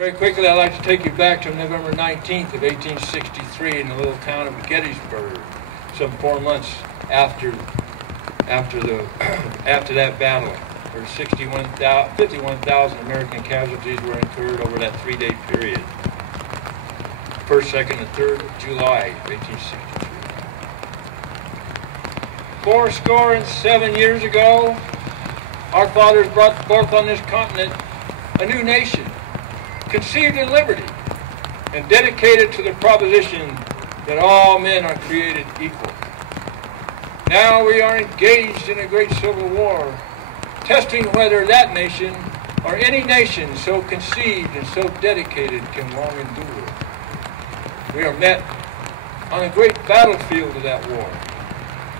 Very quickly, I'd like to take you back to November 19th of 1863 in the little town of Gettysburg, some 4 months after that battle, where 51,000 American casualties were incurred over that 3-day period, 1st, 2nd, and 3rd of July, 1863. 77 years ago, our fathers brought forth on this continent a new nation, conceived in liberty, and dedicated to the proposition that all men are created equal. Now we are engaged in a great civil war, testing whether that nation or any nation so conceived and so dedicated can long endure. We are met on a great battlefield of that war.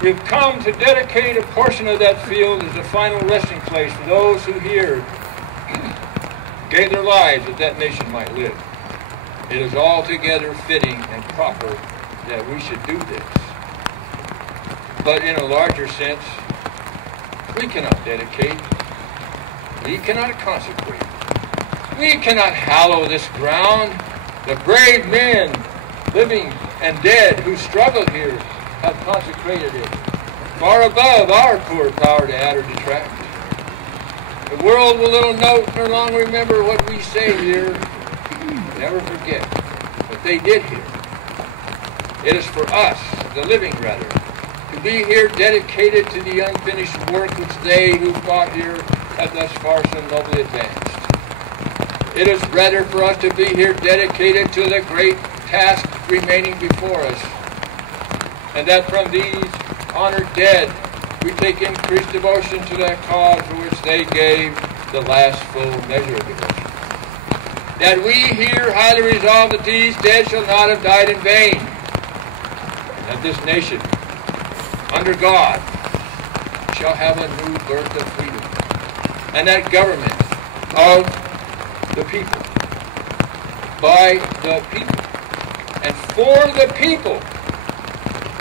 We've come to dedicate a portion of that field as a final resting place for those who here gave their lives that that nation might live. It is altogether fitting and proper that we should do this. But in a larger sense, we cannot dedicate, we cannot consecrate, we cannot hallow this ground. The brave men, living and dead, who struggled here, have consecrated it, far above our poor power to add or detract. The world will little note nor long remember what we say here, never forget what they did here. It is for us, the living rather, to be here dedicated to the unfinished work which they who fought here have thus far so nobly advanced. It is rather for us to be here dedicated to the great task remaining before us, and that from these honored dead we take increased devotion to that cause for which they gave the last full measure of devotion. That we here highly resolve that these dead shall not have died in vain, and that this nation, under God, shall have a new birth of freedom, and that government of the people, by the people, and for the people,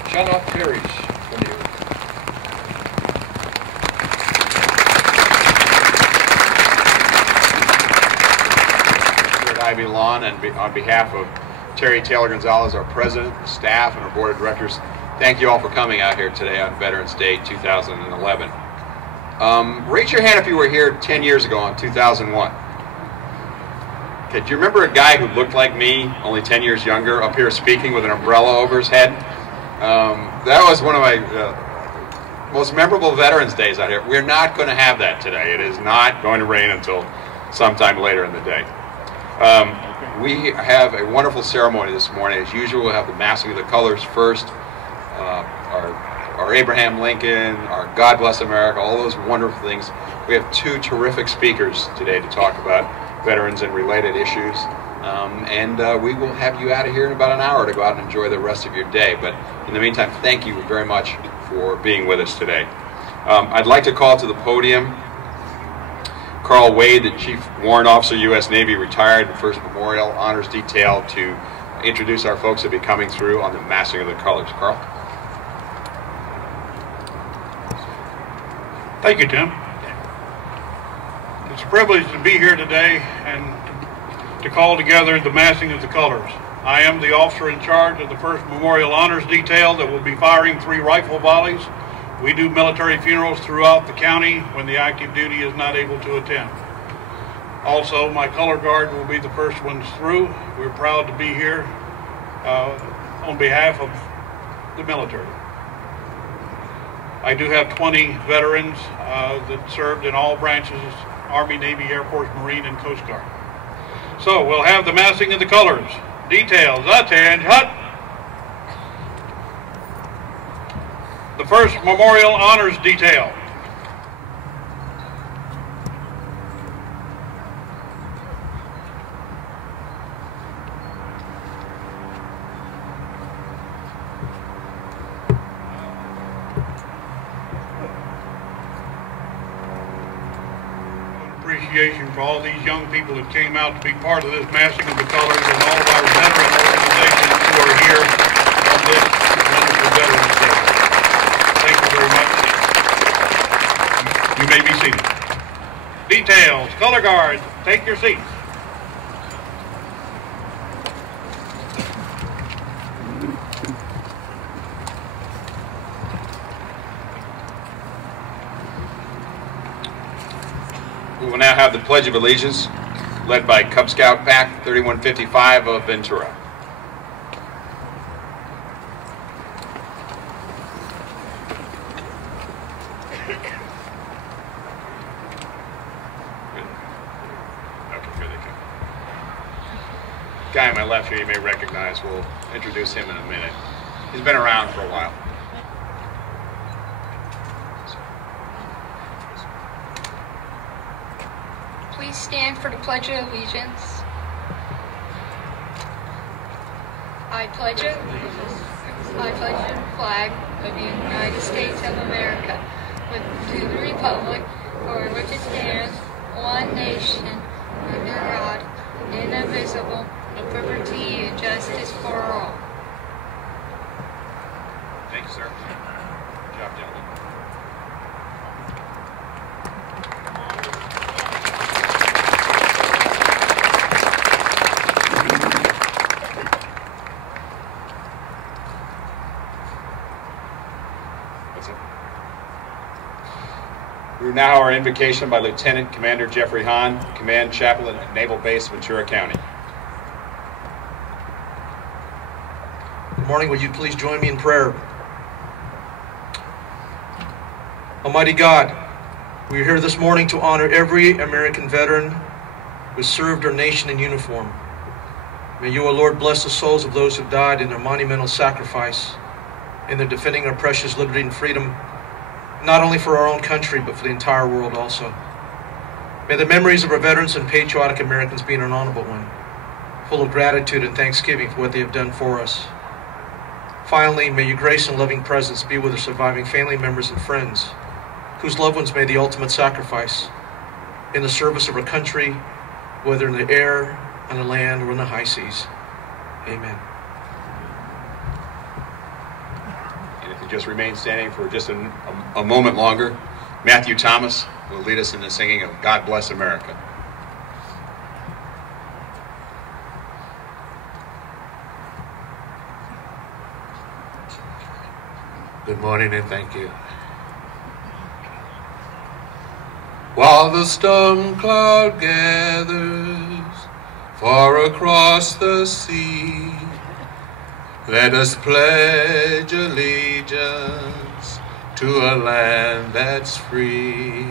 shall not perish from the earth. Ivy Lawn, and on behalf of Terry Taylor Gonzalez, our president, staff, and our board of directors, thank you all for coming out here today on Veterans Day 2011. Raise your hand if you were here 10 years ago on 2001. Okay, do you remember a guy who looked like me, only 10 years younger, up here speaking with an umbrella over his head? That was one of my most memorable Veterans Days out here. We're not going to have that today. It is not going to rain until sometime later in the day. We have a wonderful ceremony this morning. As usual, we'll have the massing of the colors first, our Abraham Lincoln, our God Bless America, all those wonderful things. We have 2 terrific speakers today to talk about veterans and related issues. We will have you out of here in about an hour to go out and enjoy the rest of your day. But in the meantime, thank you very much for being with us today. I'd like to call to the podium Carl Wade, the Chief Warrant Officer, U.S. Navy, retired, First Memorial Honors Detail, to introduce our folks that will be coming through on the massing of the colors. Carl? Thank you, Tim. It's a privilege to be here today and to call together the massing of the colors. I am the officer in charge of the First Memorial Honors Detail that will be firing 3 rifle volleys. We do military funerals throughout the county when the active duty is not able to attend. Also, my color guard will be the first ones through. We're proud to be here on behalf of the military. I do have 20 veterans that served in all branches, Army, Navy, Air Force, Marine, and Coast Guard. So we'll have the massing of the colors. Details, attend, hut. The First Memorial Honors Detail. Appreciation for all these young people that came out to be part of this massing of the colors, and all of our veteran organizations who are here on this wonderful Veterans Day. Thank you very much. You may be seated. Details, color guards, take your seats. now have the Pledge of Allegiance, led by Cub Scout Pack 3155 of Ventura. Okay, here they come. Guy on my left here you may recognize. We'll introduce him in a minute. He's been around for a while. Please stand for the Pledge of Allegiance. I pledge the flag of the United States of America, to the republic for which it stands, one nation, under God, indivisible, with liberty and justice for all. Thank you, sir. Good job, gentlemen. We now our invocation by Lieutenant Commander Jeffrey Hahn, Command Chaplain at Naval Base, Ventura County. Good morning. Will you please join me in prayer? Almighty God, we are here this morning to honor every American veteran who served our nation in uniform. May you, O Lord, bless the souls of those who died in their monumental sacrifice in their defending our precious liberty and freedom, not only for our own country, but for the entire world also. May the memories of our veterans and patriotic Americans be an honorable one, full of gratitude and thanksgiving for what they have done for us. Finally, may your grace and loving presence be with our surviving family members and friends, whose loved ones made the ultimate sacrifice in the service of our country, whether in the air, on the land, or in the high seas. Amen. Just remain standing for just a moment longer. Matthew Thomas will lead us in the singing of God Bless America. Good morning and thank you. While the storm cloud gathers far across the sea, let us pledge allegiance to a land that's free.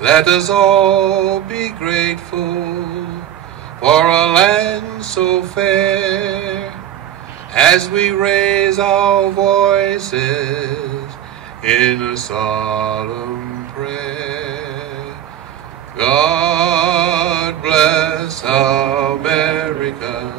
Let us all be grateful for a land so fair, as we raise our voices in a solemn prayer. God bless America,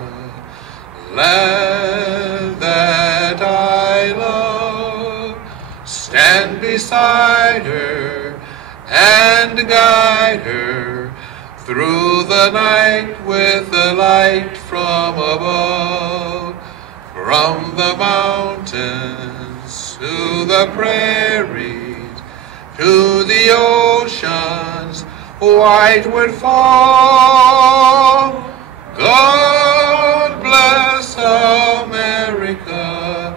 land that I love. Stand beside her and guide her through the night with the light from above. From the mountains to the prairies, to the oceans white would fall. God bless America,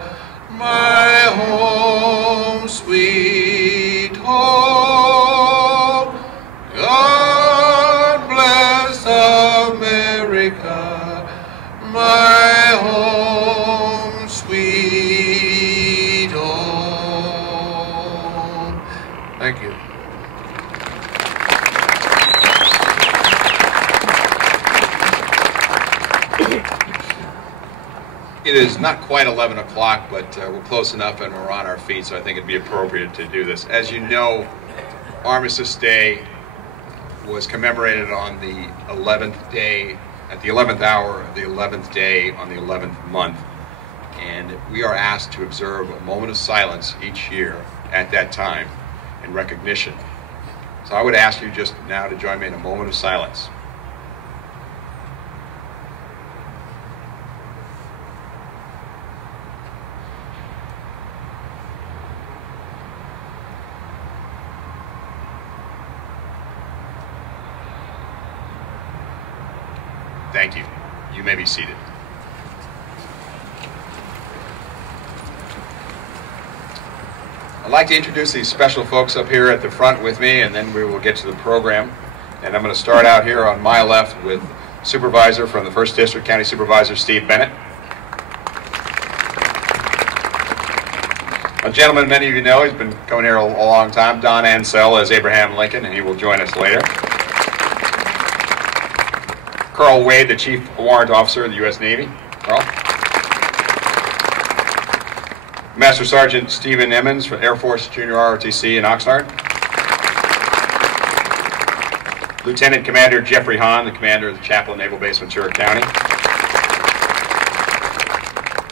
my home, sweet home. God bless America, my home, sweet home. Thank you. It is not quite 11 o'clock, but we're close enough and we're on our feet, so I think it'd be appropriate to do this. As you know, Armistice Day was commemorated on the 11th day, at the 11th hour of the 11th day on the 11th month. And we are asked to observe a moment of silence each year at that time in recognition. So I would ask you just now to join me in a moment of silence. Thank you. You may be seated. I'd like to introduce these special folks up here at the front with me, and then we will get to the program. And I'm going to start out here on my left with Supervisor from the 1st District, County Supervisor Steve Bennett. A gentleman many of you know, he's been coming here a long time, Don Ansell as Abraham Lincoln, and he will join us later. Carl Wade, the Chief Warrant Officer of the U.S. Navy. Carl. Master Sergeant Stephen Emmons from Air Force Junior ROTC in Oxnard. Lieutenant Commander Jeffrey Hahn, the commander of the Chaplain Naval Base, Ventura County.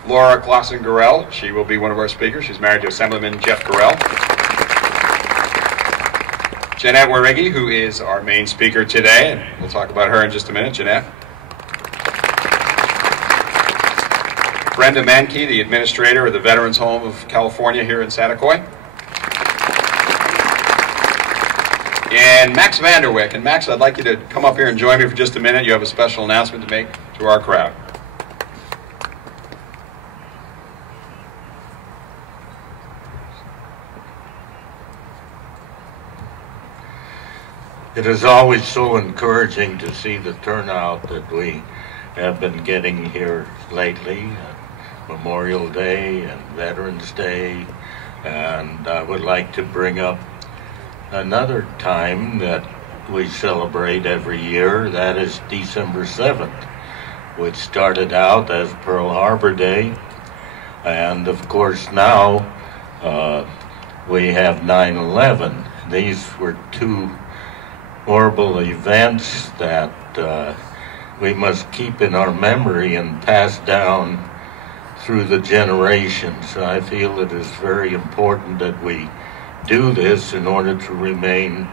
Laura Clausen-Gorell, she will be one of our speakers. She's married to Assemblyman Jeff Gorell. Jeanette Warigi, who is our main speaker today, and we'll talk about her in just a minute. Jeanette. Brenda Mankey, the administrator of the Veterans Home of California here in Satakoy. And Max Vanderwick. And Max, I'd like you to come up here and join me for just a minute. You have a special announcement to make to our crowd. It is always so encouraging to see the turnout that we have been getting here lately. Memorial Day and Veterans Day. And I would like to bring up another time that we celebrate every year. That is December 7th, which started out as Pearl Harbor Day. And of course now we have 9/11. These were two horrible events that we must keep in our memory and pass down through the generations. I feel it is very important that we do this in order to remain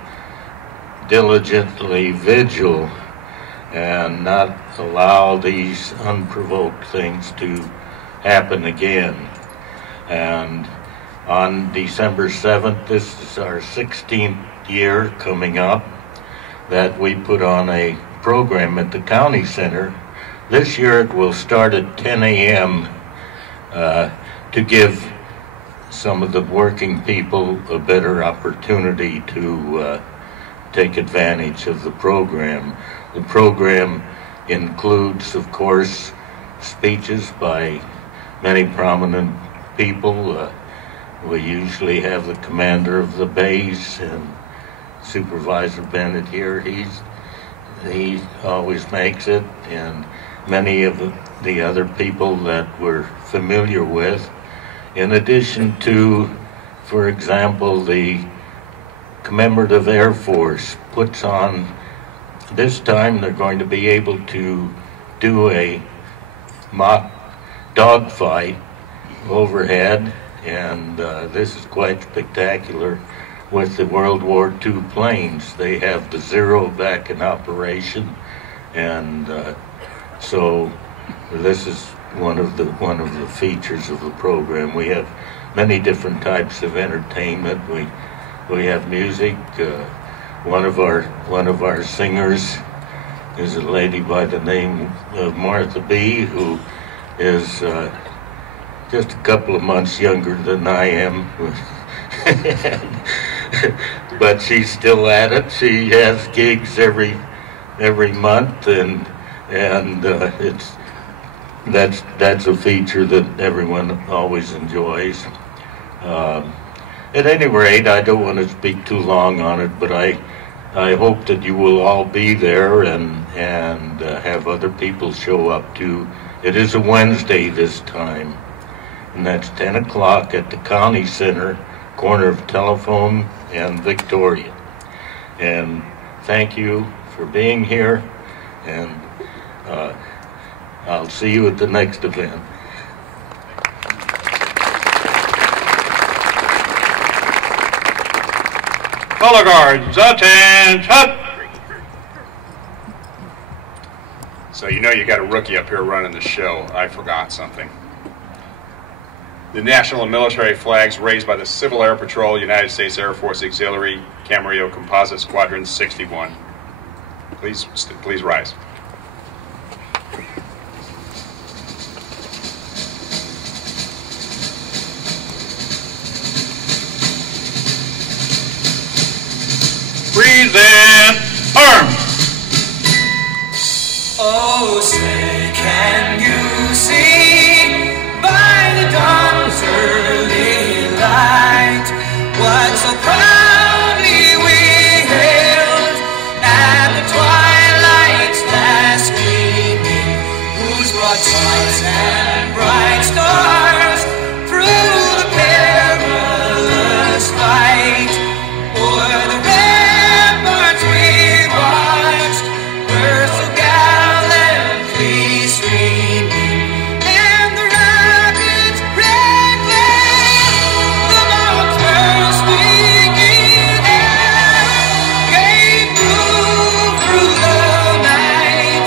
diligently vigilant and not allow these unprovoked things to happen again. And on December 7th, this is our 16th year coming up, that we put on a program at the county center. This year it will start at 10 a.m. To give some of the working people a better opportunity to take advantage of the program. The program includes, of course, speeches by many prominent people. We usually have the commander of the base and Supervisor Bennett here. He always makes it, and many of the other people that we're familiar with. In addition to, for example, the Commemorative Air Force puts on, this time they're going to be able to do a mock dogfight overhead, and this is quite spectacular with the World War II planes. They have the Zero back in operation, and so this is one of the features of the program. We have many different types of entertainment. We have music. One of our singers is a lady by the name of Martha B., who is just a couple of months younger than I am. But she's still at it. She has gigs every month, and that's a feature that everyone always enjoys. At any rate, I don't want to speak too long on it, but I hope that you will all be there and have other people show up too. It is a Wednesday this time, and that's 10 o'clock at the County Center, corner of Telephone and Victoria. And thank you for being here, and I'll see you at the next event. Color guards, attention! So you know you got a rookie up here running the show. I forgot something. The national and military flags raised by the Civil Air Patrol, United States Air Force Auxiliary Camarillo Composite Squadron 61. Please rise. Present arms. Oh, say, can you see by the dawn's early light what so proudly we hailed at the twilight's last gleaming, whose broad lights and bright stars through the perilous fight o'er the ramparts we watched were so gallantly streaming, and the rocket's red flame, the bombs bursting in air, gave proof through the night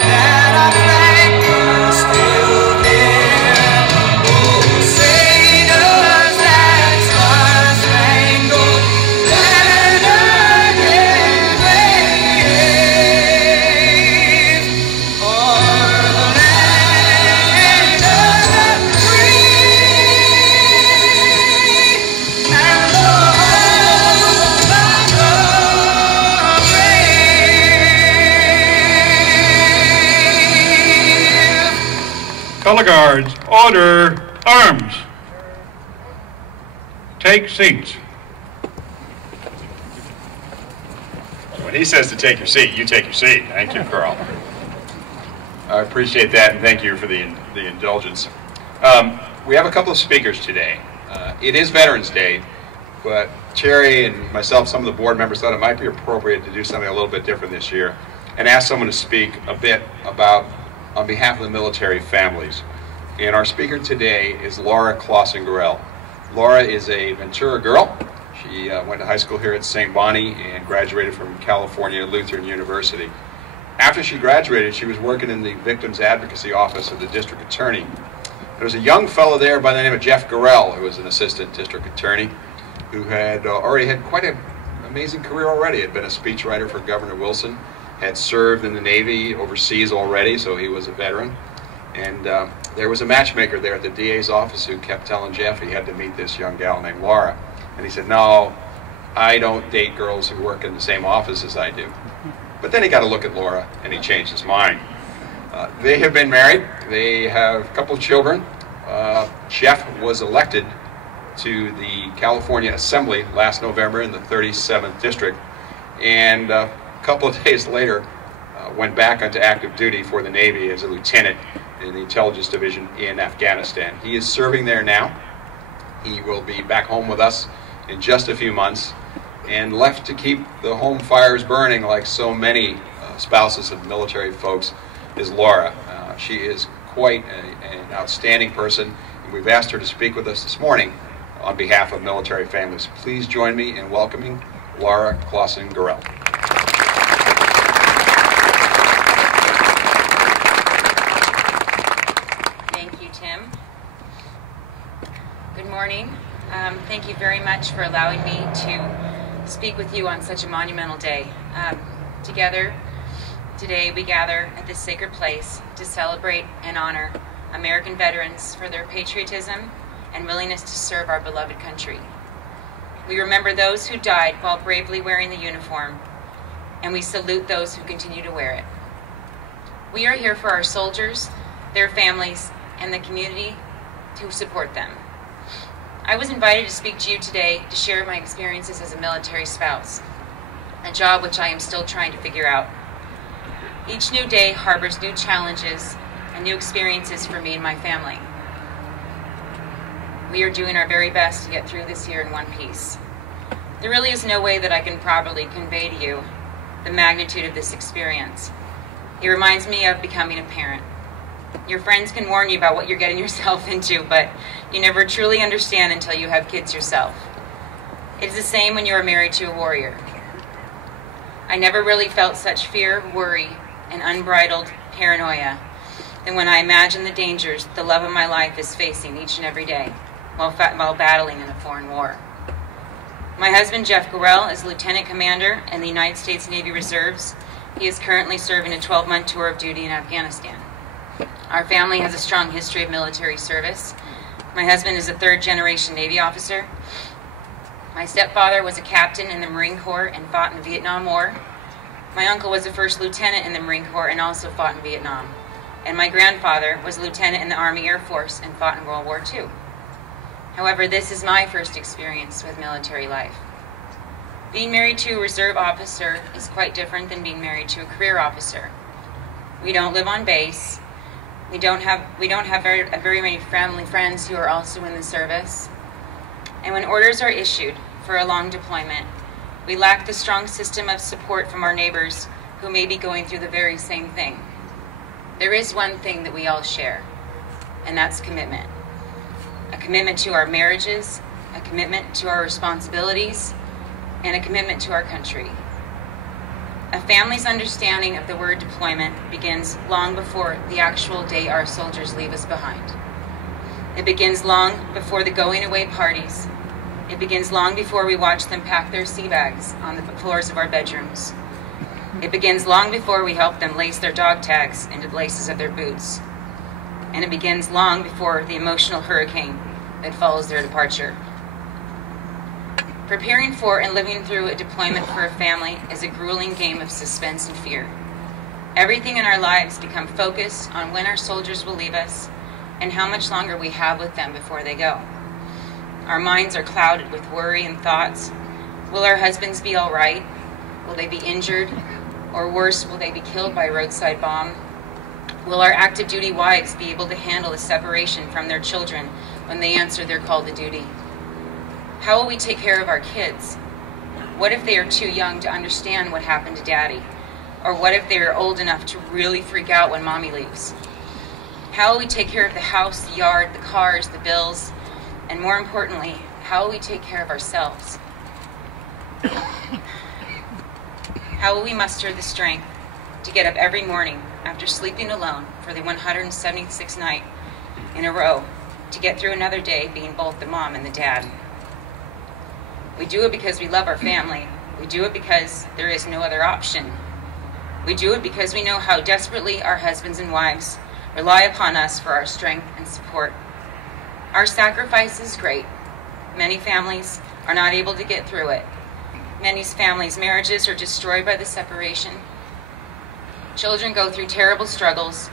that our flag was still there. Oh, say does that star-spangled banner yet wave o'er the land of the free and the home of the brave. Color guards, order, arms. Take seats. When he says to take your seat, you take your seat. Thank you, Carl. I appreciate that, and thank you for the indulgence. We have a couple of speakers today. It is Veterans Day, but Terry and myself, some of the board members, thought it might be appropriate to do something a little bit different this year and ask someone to speak a bit about, on behalf of the military families. And our speaker today is Laura Clausen-Gorell. Laura is a Ventura girl. She went to high school here at St. Bonnie and graduated from California Lutheran University. After she graduated, she was working in the Victims Advocacy Office of the District Attorney. There was a young fellow there by the name of Jeff Gorell, who was an assistant district attorney, who had already had quite an amazing career already. Had been a speechwriter for Governor Wilson, had served in the Navy overseas already, so he was a veteran. And there was a matchmaker there at the DA's office who kept telling Jeff he had to meet this young gal named Laura. And he said, no, I don't date girls who work in the same office as I do. But then he got a look at Laura, and he changed his mind. They have been married. They have a couple of children. Jeff was elected to the California Assembly last November in the 37th District, and a couple of days later went back onto active duty for the Navy as a lieutenant in the Intelligence Division in Afghanistan. He is serving there now. He will be back home with us in just a few months, and left to keep the home fires burning like so many spouses of military folks is Laura. She is quite an outstanding person, and we've asked her to speak with us this morning on behalf of military families. Please join me in welcoming Laura Clausen-Gorell. Thank you, Tim. Good morning. Thank you very much for allowing me to speak with you on such a monumental day. Together, today we gather at this sacred place to celebrate and honor American veterans for their patriotism and willingness to serve our beloved country. We remember those who died while bravely wearing the uniform, and we salute those who continue to wear it. We are here for our soldiers, their families, and the community who support them. I was invited to speak to you today to share my experiences as a military spouse, a job which I am still trying to figure out. Each new day harbors new challenges and new experiences for me and my family. We are doing our very best to get through this year in one piece. There really is no way that I can properly convey to you the magnitude of this experience. It reminds me of becoming a parent. Your friends can warn you about what you're getting yourself into, but you never truly understand until you have kids yourself. It is the same when you are married to a warrior. I never really felt such fear, worry, and unbridled paranoia than when I imagine the dangers the love of my life is facing each and every day while battling in a foreign war. My husband, Jeff Gorell, is Lieutenant Commander in the United States Navy Reserves. He is currently serving a 12-month tour of duty in Afghanistan. Our family has a strong history of military service. My husband is a third-generation Navy officer. My stepfather was a captain in the Marine Corps and fought in the Vietnam War. My uncle was a first lieutenant in the Marine Corps and also fought in Vietnam. And my grandfather was a lieutenant in the Army Air Force and fought in World War II. However, this is my first experience with military life. Being married to a reserve officer is quite different than being married to a career officer. We don't live on base. We don't have very many family friends who are also in the service. And when orders are issued for a long deployment, we lack the strong system of support from our neighbors who may be going through the very same thing. There is one thing that we all share, and that's commitment. A commitment to our marriages, a commitment to our responsibilities, and a commitment to our country. A family's understanding of the word deployment begins long before the actual day our soldiers leave us behind. It begins long before the going away parties. It begins long before we watch them pack their sea bags on the floors of our bedrooms. It begins long before we help them lace their dog tags into the laces of their boots. And it begins long before the emotional hurricane that follows their departure. Preparing for and living through a deployment for a family is a grueling game of suspense and fear. Everything in our lives becomes focused on when our soldiers will leave us and how much longer we have with them before they go. Our minds are clouded with worry and thoughts. Will our husbands be all right? Will they be injured? Or worse, will they be killed by a roadside bomb? Will our active duty wives be able to handle the separation from their children when they answer their call to duty? How will we take care of our kids? What if they are too young to understand what happened to daddy? Or what if they are old enough to really freak out when mommy leaves? How will we take care of the house, the yard, the cars, the bills? And more importantly, how will we take care of ourselves? How will we muster the strength to get up every morning after sleeping alone for the 176th night in a row to get through another day being both the mom and the dad? We do it because we love our family. We do it because there is no other option. We do it because we know how desperately our husbands and wives rely upon us for our strength and support. Our sacrifice is great. Many families are not able to get through it. Many families' marriages are destroyed by the separation. Children go through terrible struggles,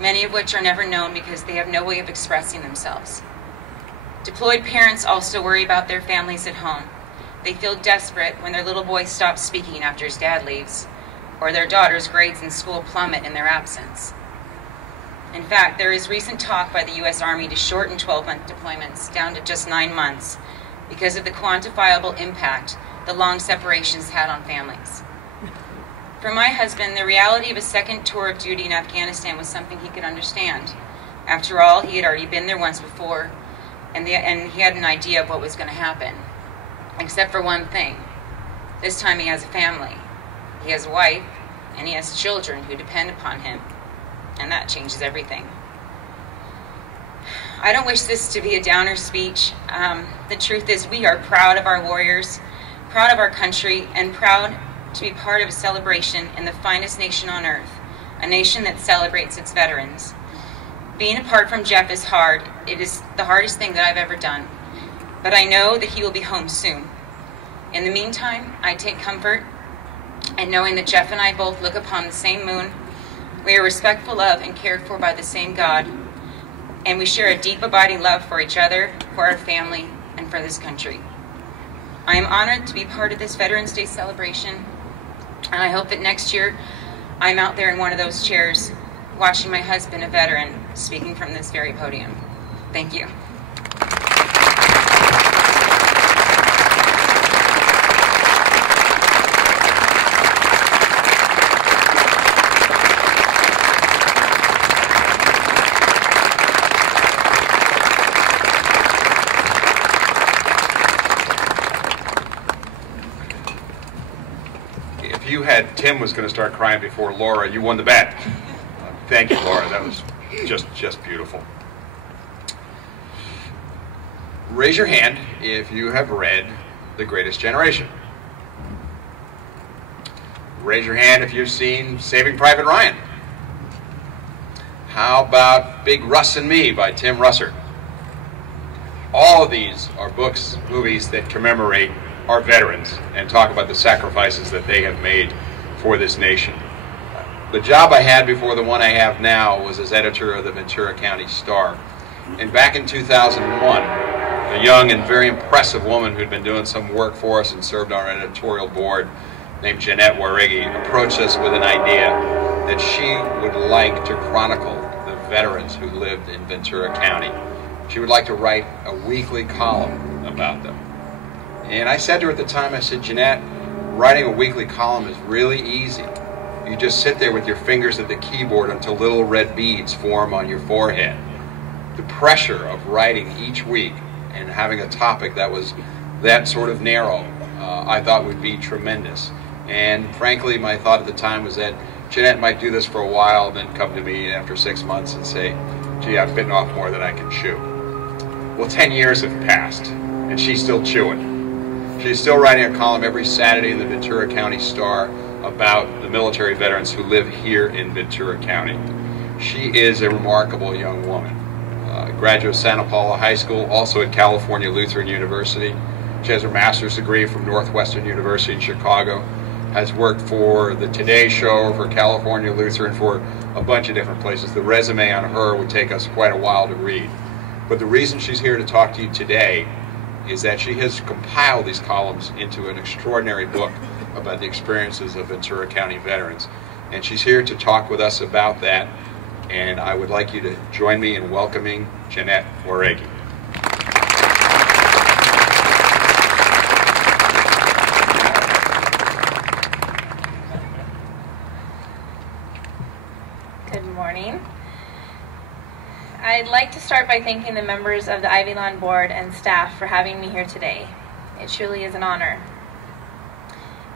many of which are never known because they have no way of expressing themselves. Deployed parents also worry about their families at home. They feel desperate when their little boy stops speaking after his dad leaves, or their daughter's grades in school plummet in their absence. In fact, there is recent talk by the U.S. Army to shorten 12-month deployments down to just 9 months because of the quantifiable impact the long separations had on families. For my husband, the reality of a second tour of duty in Afghanistan was something he could understand. After all, he had already been there once before, and he had an idea of what was going to happen. Except for one thing. This time he has a family. He has a wife, and he has children who depend upon him. And that changes everything. I don't wish this to be a downer speech. The truth is we are proud of our warriors, proud of our country, and proud to be part of a celebration in the finest nation on earth, a nation that celebrates its veterans. Being apart from Jeff is hard. It is the hardest thing that I've ever done. But I know that he will be home soon. In the meantime, I take comfort in knowing that Jeff and I both look upon the same moon. We are respectful of and cared for by the same God, and we share a deep, abiding love for each other, for our family, and for this country. I am honored to be part of this Veterans Day celebration, and I hope that next year I'm out there in one of those chairs watching my husband, a veteran, speaking from this very podium. Thank you. You had Tim was going to start crying before Laura. You won the bet. Thank you, Laura. That was just beautiful. Raise your hand if you have read The Greatest Generation. Raise your hand if you've seen Saving Private Ryan. How about Big Russ and Me by Tim Russert? All of these are books, movies that commemorate our veterans and talk about the sacrifices that they have made for this nation. The job I had before the one I have now was as editor of the Ventura County Star. And back in 2001, a young and very impressive woman who'd been doing some work for us and served on our editorial board, named Jeanette Waregi, approached us with an idea that she would like to chronicle the veterans who lived in Ventura County. She would like to write a weekly column about them. And I said to her at the time, I said, Jeanette, writing a weekly column is really easy. You just sit there with your fingers at the keyboard until little red beads form on your forehead. The pressure of writing each week and having a topic that was that sort of narrow, I thought would be tremendous. And frankly, my thought at the time was that Jeanette might do this for a while, then come to me after 6 months and say, gee, I've bitten off more than I can chew. Well, 10 years have passed, and she's still chewing. She's still writing a column every Saturday in the Ventura County Star about the military veterans who live here in Ventura County. She is a remarkable young woman. Graduate of Santa Paula High School, also at California Lutheran University. She has her master's degree from Northwestern University in Chicago. Has worked for the Today Show, for California Lutheran, for a bunch of different places. The resume on her would take us quite a while to read. But the reason she's here to talk to you today is that she has compiled these columns into an extraordinary book about the experiences of Ventura County veterans. And she's here to talk with us about that. And I would like you to join me in welcoming Jeanette Waregi. Good morning. I'd like to start by thanking the members of the Ivy Lawn Board and staff for having me here today. It truly is an honor.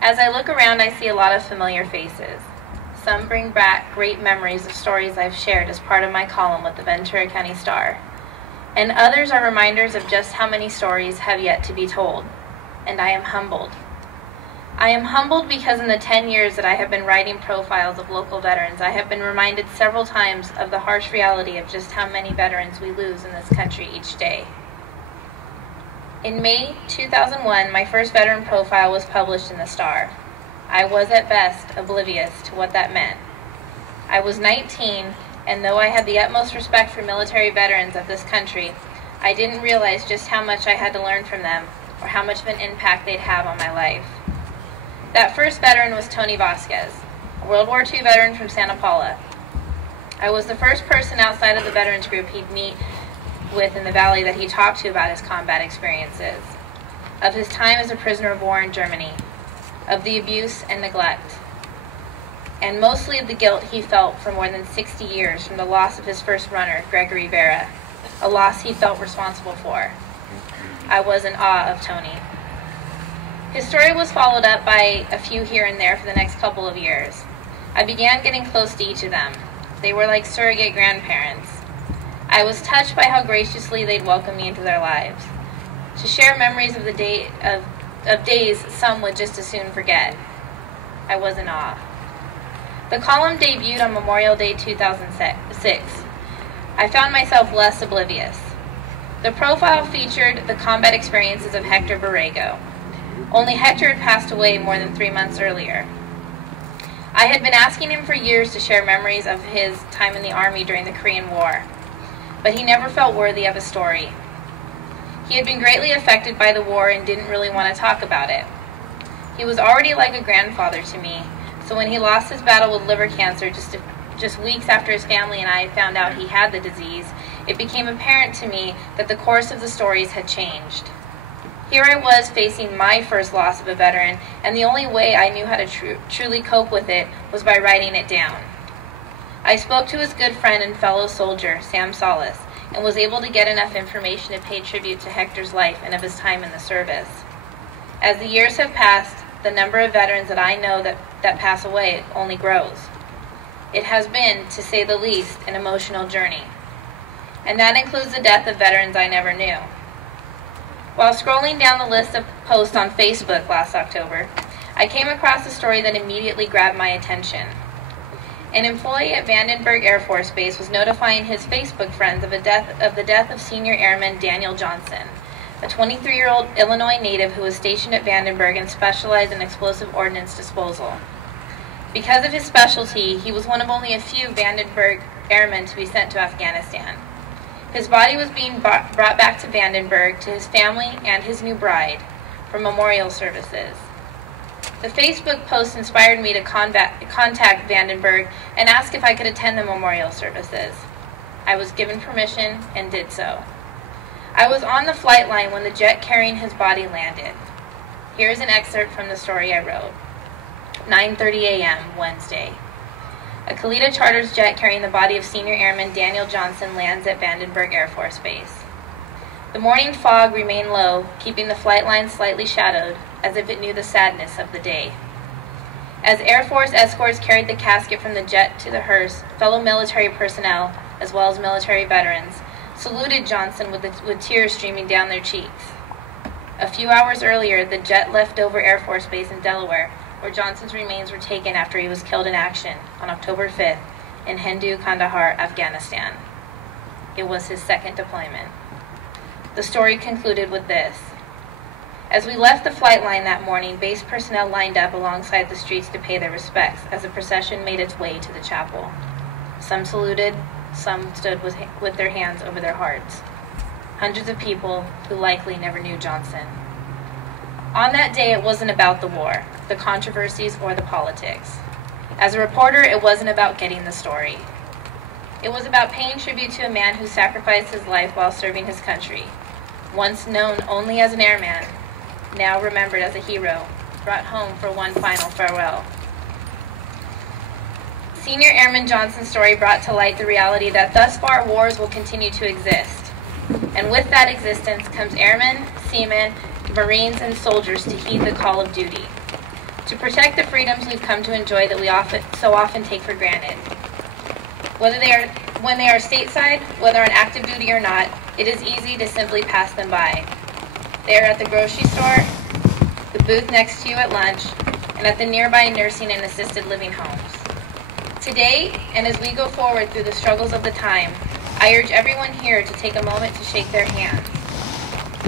As I look around, I see a lot of familiar faces. Some bring back great memories of stories I've shared as part of my column with the Ventura County Star. And others are reminders of just how many stories have yet to be told. And I am humbled. I am humbled because in the 10 years that I have been writing profiles of local veterans, I have been reminded several times of the harsh reality of just how many veterans we lose in this country each day. In May 2001, my first veteran profile was published in the Star. I was at best oblivious to what that meant. I was 19, and though I had the utmost respect for military veterans of this country, I didn't realize just how much I had to learn from them or how much of an impact they'd have on my life. That first veteran was Tony Vasquez, a World War II veteran from Santa Paula. I was the first person outside of the veterans group he'd meet with in the Valley that he talked to about his combat experiences, of his time as a prisoner of war in Germany, of the abuse and neglect, and mostly of the guilt he felt for more than 60 years from the loss of his first runner, Gregory Vera, a loss he felt responsible for. I was in awe of Tony. His story was followed up by a few here and there for the next couple of years. I began getting close to each of them. They were like surrogate grandparents. I was touched by how graciously they'd welcome me into their lives, to share memories of the days some would just as soon forget. I was in awe. The column debuted on Memorial Day 2006. I found myself less oblivious. The profile featured the combat experiences of Hector Borrego. Only Hector had passed away more than 3 months earlier. I had been asking him for years to share memories of his time in the Army during the Korean War, but he never felt worthy of a story. He had been greatly affected by the war and didn't really want to talk about it. He was already like a grandfather to me, so when he lost his battle with liver cancer just weeks after his family and I found out he had the disease, it became apparent to me that the course of the stories had changed. Here I was facing my first loss of a veteran, and the only way I knew how to truly cope with it was by writing it down. I spoke to his good friend and fellow soldier, Sam Solis, and was able to get enough information to pay tribute to Hector's life and of his time in the service. As the years have passed, the number of veterans that I know that pass away only grows. It has been, to say the least, an emotional journey. And that includes the death of veterans I never knew. While scrolling down the list of posts on Facebook last October, I came across a story that immediately grabbed my attention. An employee at Vandenberg Air Force Base was notifying his Facebook friends of the death of Senior Airman Daniel Johnson, a 23-year-old Illinois native who was stationed at Vandenberg and specialized in explosive ordnance disposal. Because of his specialty, he was one of only a few Vandenberg airmen to be sent to Afghanistan. His body was being brought back to Vandenberg to his family and his new bride for memorial services. The Facebook post inspired me to contact Vandenberg and ask if I could attend the memorial services. I was given permission and did so. I was on the flight line when the jet carrying his body landed. Here's an excerpt from the story I wrote. 9:30 a.m. Wednesday. A Kalita Charters jet carrying the body of Senior Airman Daniel Johnson lands at Vandenberg Air Force Base. The morning fog remained low, keeping the flight line slightly shadowed, as if it knew the sadness of the day. As Air Force escorts carried the casket from the jet to the hearse, fellow military personnel, as well as military veterans, saluted Johnson with tears streaming down their cheeks. A few hours earlier, the jet left Dover Air Force Base in Delaware, where Johnson's remains were taken after he was killed in action on October 5th in Hindu Kandahar, Afghanistan. It was his second deployment. The story concluded with this. As we left the flight line that morning, base personnel lined up alongside the streets to pay their respects as the procession made its way to the chapel. Some saluted, some stood with their hands over their hearts. Hundreds of people who likely never knew Johnson. On that day, it wasn't about the war, the controversies, or the politics. As a reporter, it wasn't about getting the story. It was about paying tribute to a man who sacrificed his life while serving his country. Once known only as an airman, now remembered as a hero, brought home for one final farewell. Senior Airman Johnson's story brought to light the reality that thus far wars will continue to exist. And with that existence comes airmen, seamen, Marines, and soldiers to heed the call of duty, to protect the freedoms we've come to enjoy that we so often take for granted. When they are stateside, whether on active duty or not, it is easy to simply pass them by. They are at the grocery store, the booth next to you at lunch, and at the nearby nursing and assisted living homes. Today, and as we go forward through the struggles of the time, I urge everyone here to take a moment to shake their hands,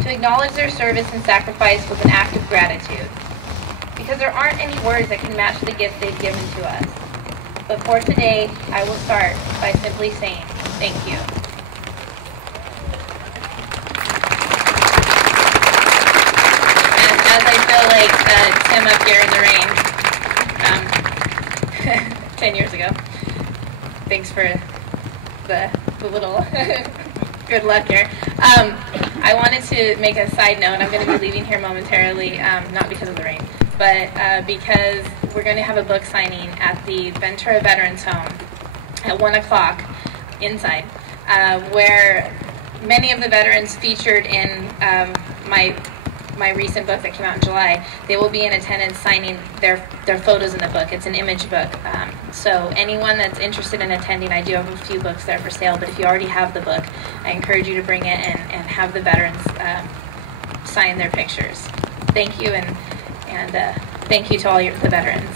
to acknowledge their service and sacrifice with an act of gratitude. Because there aren't any words that can match the gift they've given to us. But for today, I will start by simply saying thank you. And as I feel like Tim up here in the rain 10 years ago, thanks for the little good luck here. I wanted to make a side note. I'm going to be leaving here momentarily, not because of the rain, but because we're going to have a book signing at the Ventura Veterans Home at 1 o'clock inside, where many of the veterans featured in my recent book that came out in July, they will be in attendance signing their photos in the book. It's an image book. So anyone that's interested in attending, I do have a few books there for sale, but if you already have the book, I encourage you to bring it and have the veterans sign their pictures. Thank you, and thank you to all the veterans.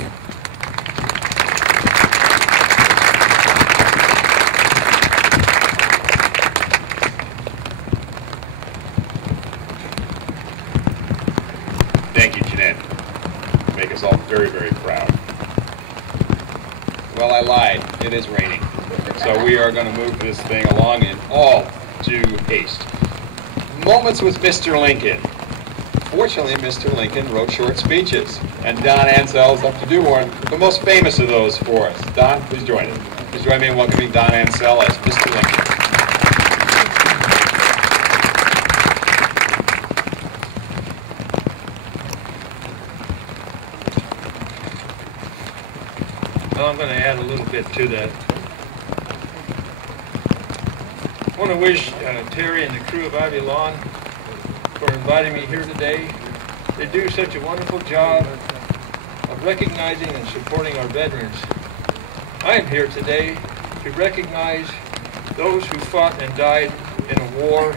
Thank you, Jeanette. You make us all very, very proud. Well, I lied. It is raining. So we are going to move this thing along in all due haste. Moments with Mr. Lincoln. Fortunately, Mr. Lincoln wrote short speeches, and Don Ansell's up to do one, the most famous of those for us. Don, please join us. Please join me in welcoming Don Ansell as Mr. Lincoln. Well, I'm going to add a little bit to that. I want to wish Terry and the crew of Ivy Lawn for inviting me here today. They do such a wonderful job of recognizing and supporting our veterans. I am here today to recognize those who fought and died in a war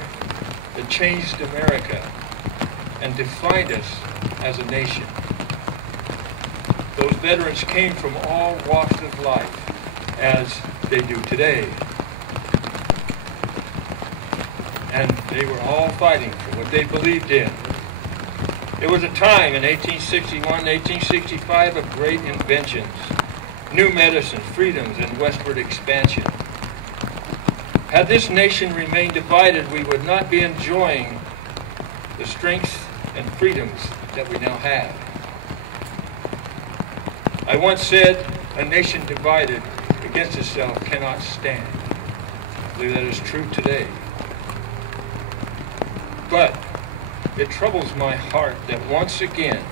that changed America and defined us as a nation. Those veterans came from all walks of life, as they do today. And they were all fighting for what they believed in. It was a time in 1861, 1865 of great inventions. new medicine, freedoms, and westward expansion. Had this nation remained divided, we would not be enjoying the strengths and freedoms that we now have. I once said, a nation divided against itself cannot stand. I believe that is true today. But it troubles my heart that once again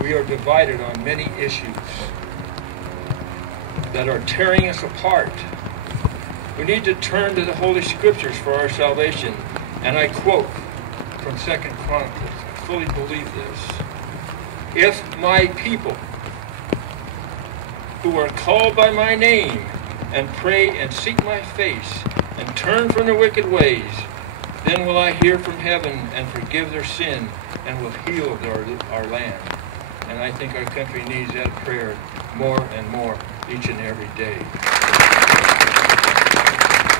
we are divided on many issues that are tearing us apart. We need to turn to the Holy Scriptures for our salvation. And I quote from 2 Chronicles. I fully believe this. If my people, who are called by my name, and pray and seek my face, and turn from their wicked ways, then will I hear from heaven and forgive their sin, and will heal our land. And I think our country needs that prayer more and more each and every day.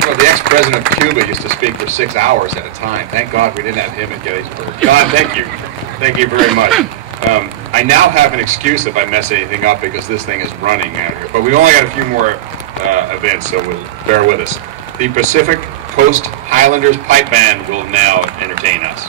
You know, the ex-president of Cuba used to speak for 6 hours at a time. Thank God we didn't have him at Gettysburg. John, thank you. Thank you very much. I now have an excuse if I mess anything up because this thing is running out here. But we only got a few more events, so we'll bear with us. The Pacific Coast Highlanders Pipe Band will now entertain us.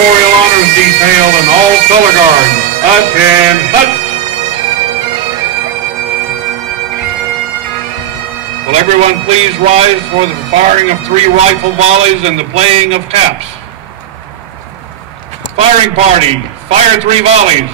Memorial Honors Detail and all color guards. Attend. Will everyone please rise for the firing of 3 rifle volleys and the playing of taps. Firing party, fire 3 volleys.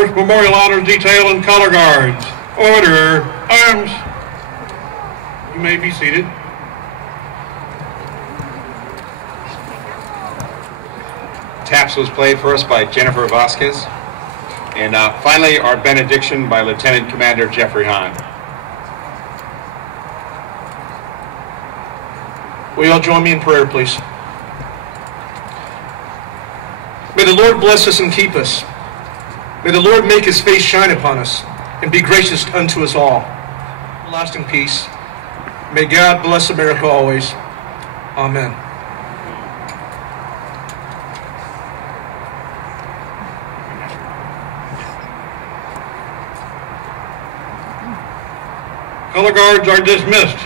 First Memorial Honors Detail and Color Guards. Order, arms. You may be seated. Taps was played for us by Jennifer Vasquez. And finally, our benediction by Lieutenant Commander Jeffrey Hahn. Will you all join me in prayer, please? May the Lord bless us and keep us. May the Lord make his face shine upon us and be gracious unto us all. Lasting peace. May God bless America always. Amen. Color Guards are dismissed.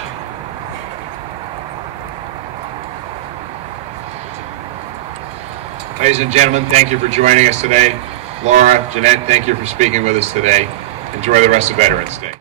Ladies and gentlemen, thank you for joining us today. Laura, Jeanette, thank you for speaking with us today. Enjoy the rest of Veterans Day.